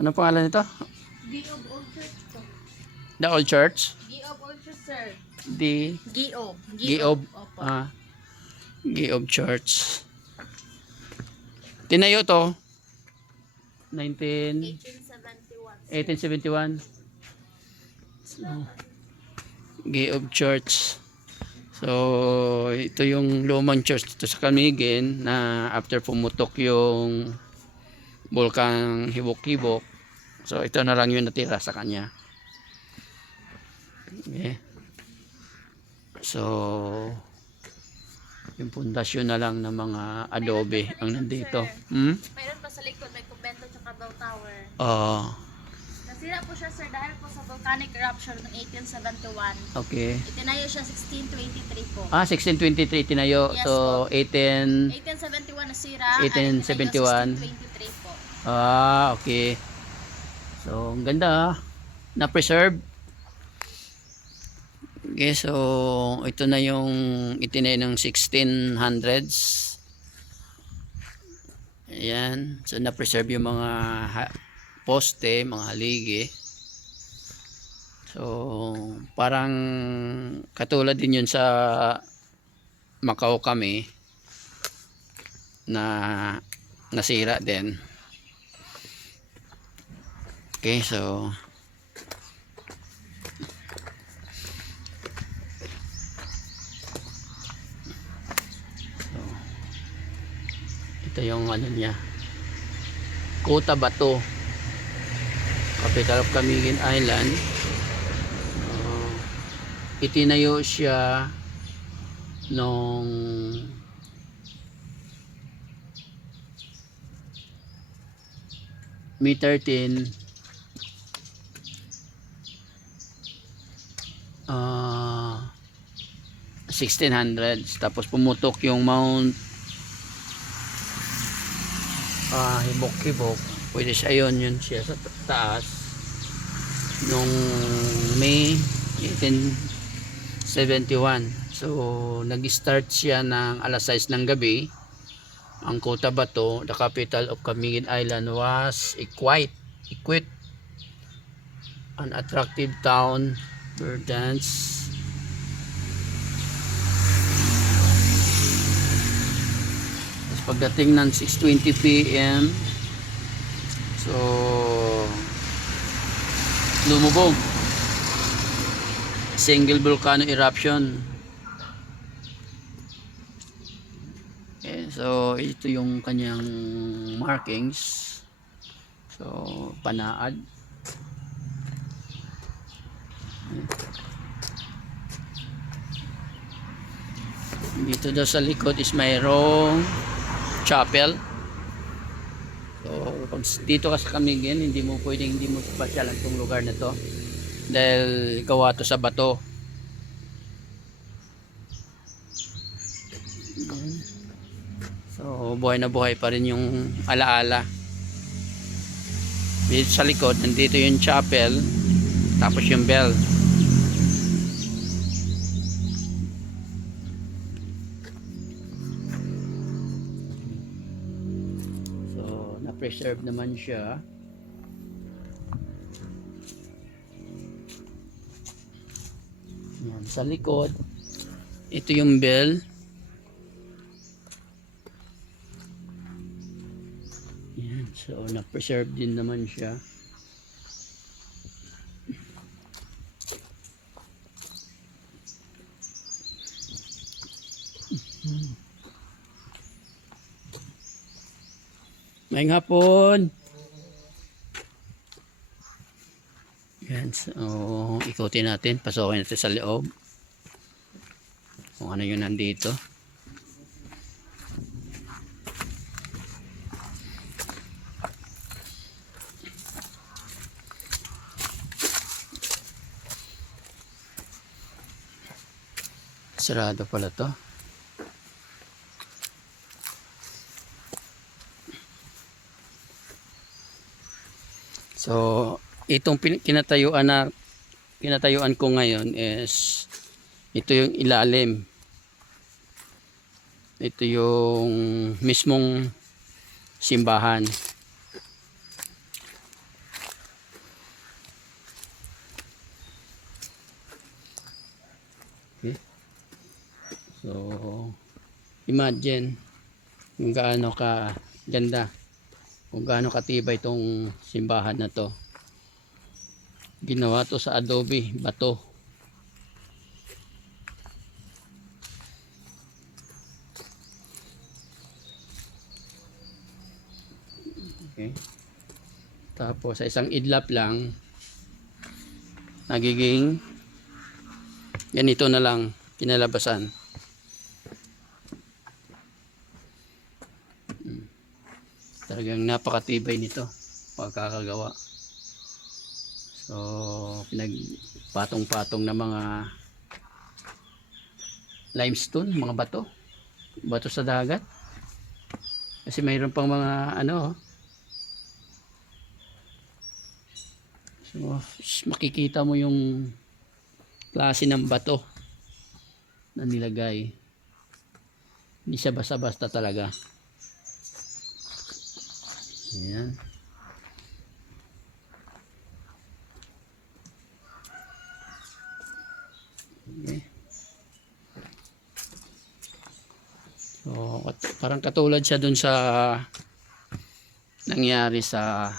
Ano pangalan nito? Giob Old Church to. The Old Church? Giob Old Church, sir. The Giob. Giob. Opo. Giob Church. Tinayo to 1871. 1871. So, Giob Church. So, ito yung lumang church dito sa Camiguin na after pumutok yung Bulkang Hibok-Hibok. So, ito na lang yung natira sa kanya. Okay. So, yung pundasyon na lang ng mga adobe ang nandito. Mayroon pa sa likod, may kumbento tsaka bell tower. Oo. Nasira po siya, sir, dahil po sa volcanic eruption noong 1871. Okay. Itinayo siya 1623 po. 1623 tinayo. Yes, So, po. 1871 nasira. 1871. 1623 po. Okay. So, ang ganda. Na-preserve. Okay, so ito na yung itinayo ng 1600s. Ayan. So, na-preserve yung mga poste, mga haligi. So, parang katulad din yun sa Macau kami na nasira din. Okay, so ito yung ano niya, Kota Bato, capital of Camiguin Island. Itinayo siya noong May 13, 1600s. Tapos pumutok yung Mount Hibok-Hibok. Pwede siya yun siya sa taas nung May 1871. So nag-start siya ng alas 6 ng gabi. Ang Kota Bato, the capital of Camiguin Island, was quite an attractive town for dance. Pagdating ng 6:20 PM, so lumubog, single volcano eruption. Okay, so ito yung kanyang markings. So panaad. Dito daw sa likod is mayroong chapel. So pag dito ka sa Camiguin, hindi mo pasyalan tong lugar na to dahil gawa to sa bato. So buhay na buhay pa rin yung alaala. Dito sa likod, nandito yung chapel, tapos yung bell. Preserve naman siya. Yan, sa likod ito yung bell. Yan, so na-preserve din naman siya. Ngayong hapon. Yan. So, ikutin natin. Pasokin natin sa loob. Kung ano yung nandito. Sarado pala to. So, itong kinatayuan ko ngayon is ito yung ilalim. Ito yung mismong simbahan. So, imagine kung gaano ka ganda, kung gaano katibay itong simbahan na to. Ginawa to sa adobe, bato. Okay. Tapos sa isang idlap lang, nagiging ganito na lang kinalabasan. Talagang napakatibay nito pagkakagawa. So, pinagpatong-patong na mga limestone, mga bato. Bato sa dagat. Kasi mayroon pang mga ano. So, makikita mo yung klase ng bato na nilagay. Hindi siya basta-basta talaga. Ayan. Okay. So, parang katulad siya dun sa nangyari sa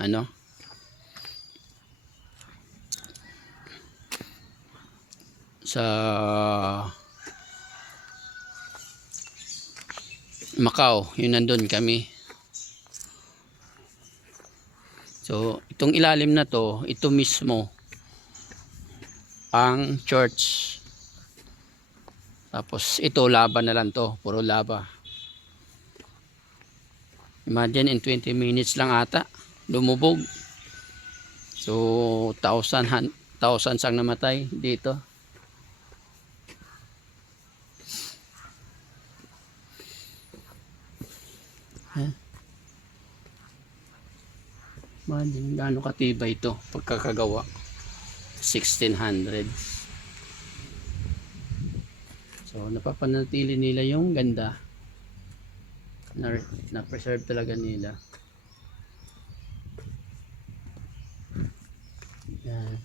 ano sa Macau, yun nandun kami. So, itong ilalim na to, ito mismo ang church. Tapos ito lava na lang to, puro lava. Imagine in 20 minutes lang ata lumubog. So thousands ang namatay dito. Imagine gaano katibay ito pagkakagawa. 1600s. So napapanatili nila yung ganda. Na-preserve talaga nila. Yan.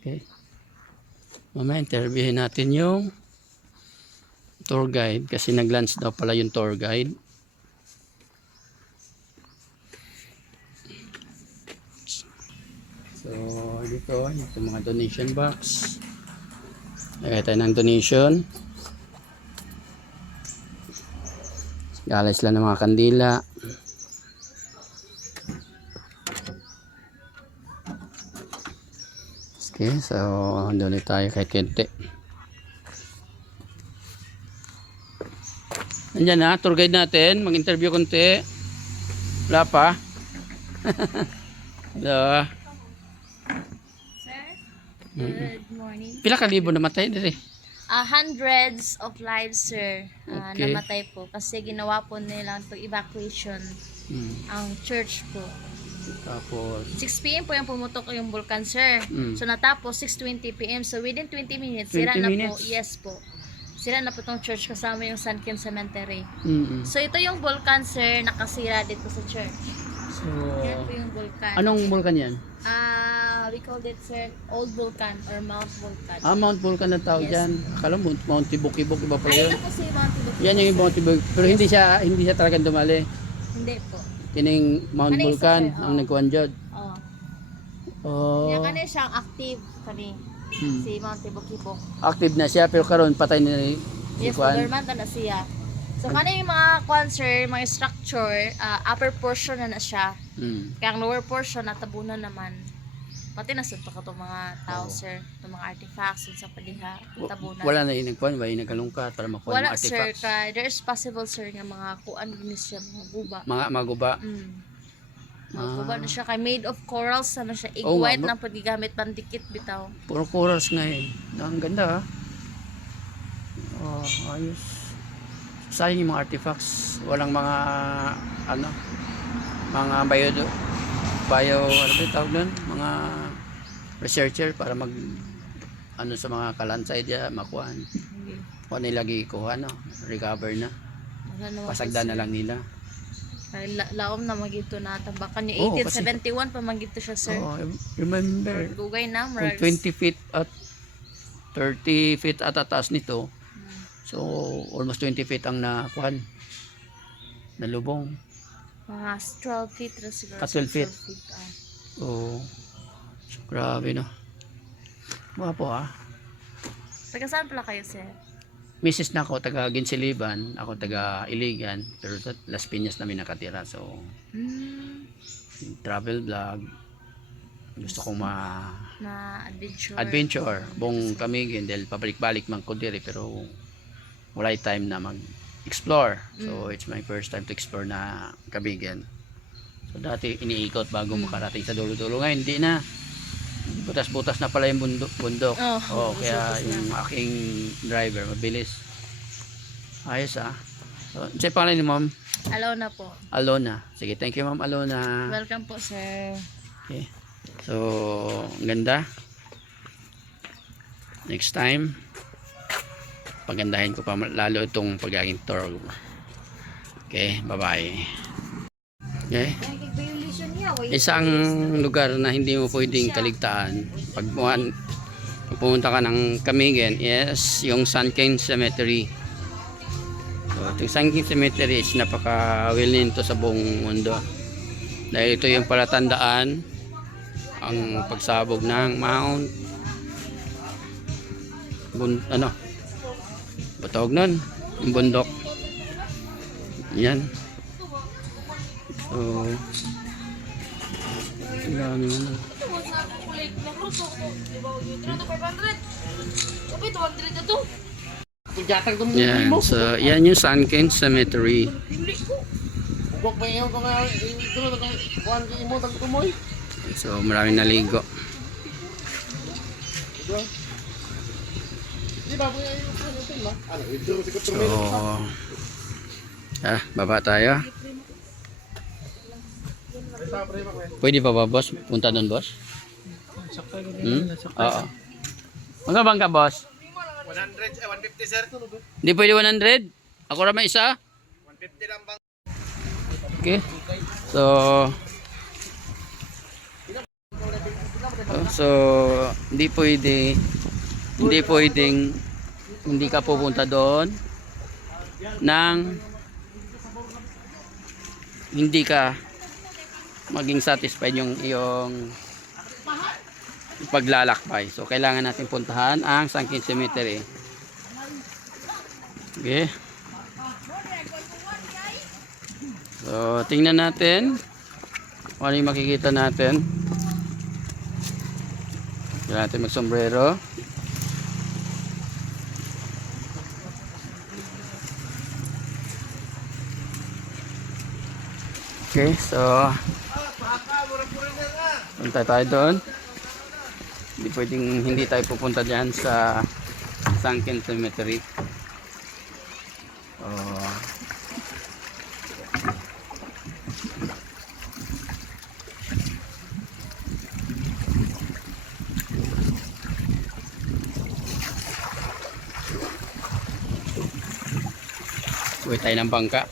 Okay. Mamaya interviewin natin yung tour guide kasi nag-lunch daw pala yung tour guide. So dito yung mga donation box. Lagay tayo ng donation. Galay sila ng mga kandila. Okay, so doon tayo kay Kente. Nandiyan na, tour guide natin. Mag-interview konti. Wala pa. Hello. Sir, good morning. Pila ka libo namatay dito? Hundreds of lives, sir, Okay. namatay po kasi ginawa po nilang evacuation ang church po. Tapos 6 p.m. po yung pumutok yung vulkan, sir. So natapos 6:20 p.m. So within 20 minutes, 20 sira na po. minutes? Yes po. Sira na po tong church kasama yung San Kim Cemetery. mm So ito yung vulkan, sir, nakasira dito sa church. So Yan po yung vulkan. anong vulkan yan? We called it, sir, Old Vulcan or Mount Vulcan. Mount Vulcan na tawag Yes. dyan. Akala mo Mount Tibok-Ibok iba pala Ay, yun. ito po si Mount Vulcan. Yan yung Mount Tibok. Pero hindi siya talagang dumali. Hindi po. Kining Mount Ano isa, Vulcan sir? ang nagkuhan dyan. Oh. Oh. Yan kanina siyang active kani si Mount Tibok-Ibok. Active na siya pero karon patay na Yes, kuan. dormant na siya. So kanina yung mga cancer, mga structure, upper portion na siya. Kaya ang lower portion natabunan naman. Pati na sa itong mga tao, Oo. sir. Itong mga artifacts yun sa paliha, tabunan. Wala na inagkuhan, wala nagkalungkat para makuha Wala, mga sir. artifacts. There is possible, sir, nga mga kuan ginis siya, mga guba. Mga maguba. Mga guba na siya. Kay made of corals na siya. Egg Oo nga, white lang paggigamit pandikit bitaw. Puro corals nga eh. Ang ganda ha. Oh, ayos. Sayang yung mga artifacts. Walang mga ano, mga ano ba yung tawag doon? Mga researcher para mag ano sa mga kalansay diya makuhaan. kung nila gikuha, no? Recover na. Wala naman po, Pasagda na sir. lang nila. Ay, laom na magito na tambakan ni Oo, 1871 pa magito siya, sir. Oh, remember, Dugay na, kung murag 20 feet at 30 feet at taas nito, so almost 20 feet ang nakuhan, nalubong. mga 12 feet na siguro. 12 feet. Ah. So, grabe, no? Wapo, ah. Taga saan pala kayo, sir? Misis na ako, taga Ginsiliban, ako taga Iligan, pero sa Las Piñas namin nakatira. So, travel vlog, gusto kong Na adventure. adventure buong Camiguin dahil pabalik-balik man ko diri pero wala time na mag-explore. So, it's my first time to explore na Camiguin. So, dati iniikot bago makarating sa dulo-dulo. Ngayon, hindi na. Butas-butas na pala yung bundok. Oh, Kaya yung aking driver, mabilis. Ayos, ah. So, sa'yo pangalan ni Ma'am? Alona po. Alona. Sige, thank you, Ma'am Alona. Welcome po, sir. Okay. So, ang ganda. Next time, pagandahin ko pa lalo itong pagiging tour. Okay, bye-bye. Okay. Isang lugar na hindi mo pwedeng kaligtaan pag pumunta ka ng Camiguin is yung Sunken Cemetery. So, itong Sunken Cemetery is napaka-well known to sa buong mundo. Dahil ito yung palatandaan ang pagsabog ng Mount batawag nun, yung bundok. Yan. So, ang dami naman. Yan, so yan yung Sunken Cemetery. So maraming naligo. So baba tayo. Pwede pa ba, boss? Punta doon, boss? Oo. Magkabang ka, boss? 100, 150 sir. Hindi pwede 100? Ako naman isa? 150 lang bang. Okay. So hindi pwedeng hindi ka pupunta doon nang hindi ka maging satisfied yung iyong paglalakbay. So kailangan natin puntahan ang Sunken Cemetery. Okay. So tingnan natin kung ano yung makikita natin. Kailangan natin magsombrero. Okay, so punta tayo doon. Hindi tayo pupunta diyan sa Sunken Cemetery. Uwi tayo ng bangka.